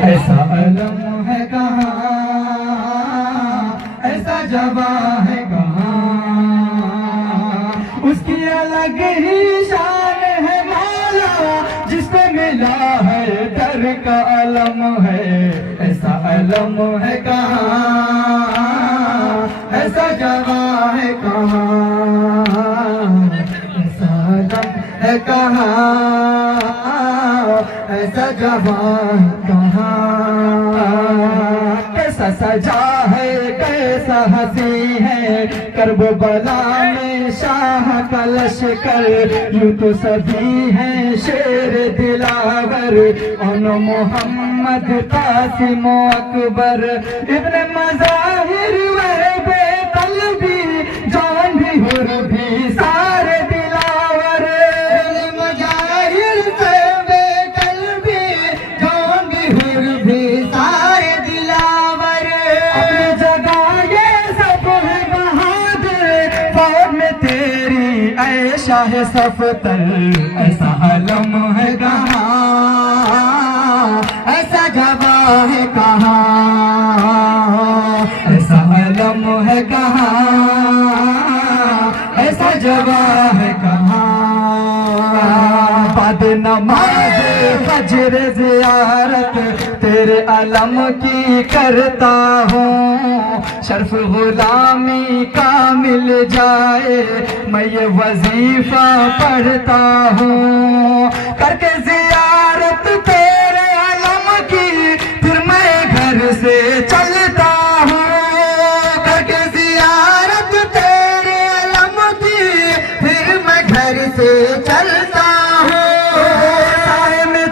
ऐसा अलम है कहाँ, ऐसा जवा है कहाँ, उसकी अलग ही शान है मौला, जिसको मिला है दर का अलम है। ऐसा अलम है कहाँ, ऐसा जवा है कहाँ, ऐसा अलम है कहाँ, ऐसा जवा है कहाँ। कैसा सजा है कैसा हंसी है करबला में शाह का लश्कर, यूं तो सभी हैं शेर दिलावर, उन मोहम्मद कासिम अकबर इब्न मज़ाहिर वह बेतलबी जान भी हुर भी सारे दिलावर, मज़ाहिर से बेतलबी जान भी हुर भी सारे दिलावर। अपनी जगह ये सब है बहादुर, फौज में तेरी ऐशा है सफतर। ऐसा अलम है कहाँ, ऐसा जवा है कहाँ, ऐसा अलम है कहाँ, ऐसा जवा है कहाँ। बाद नमाज फजर ज़ियारत तेरे अलम की करता हूँ, शर्फ गुलामी का मिल जाए मैं ये वजीफा पढ़ता हूँ। करके ज़ियारत तेरे अलम की फिर मैं घर से चलता हूँ, करके ज़ियारत तेरे अलम की फिर मैं घर से चलता हूँ। साए में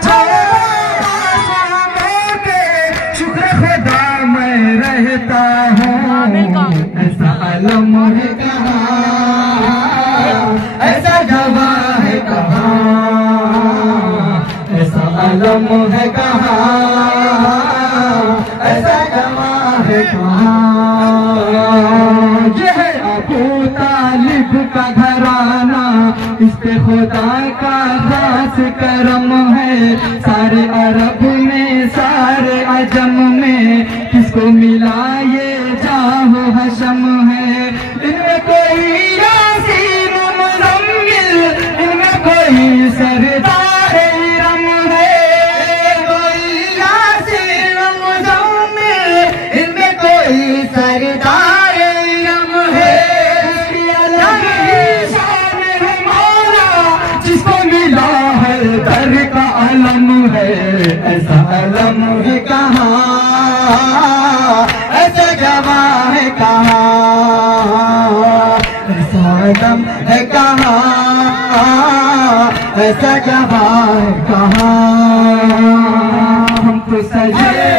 शुक्र खुदा मैं रहता हूँ। ऐसा अलम है कहाँ, ऐसा जवा है कहाँ, ऐसा अलम है कहाँ, ऐसा जवा है कहाँ। यह है अबू तालिब का घराना, इस पे खुदा का खास करम है। सारे अरब में सारे अजम में किसको मिला ये जाहो हशम है। इनमें कोई यासीन मुज़म्मिल, इनमें कोई सरदार इरम है, कोई यासीन मुज़म्मिल, इनमें कोई सरदार इरम है। इसकी अलग ही शान है मौला, जिसको मिला है दर का अलम है। ऐसा अलम है कहाँ, ऐसा जवा है कहाँ, ऐसा अलम है कहाँ, ऐसा जवा है कहाँ। हम तो सजे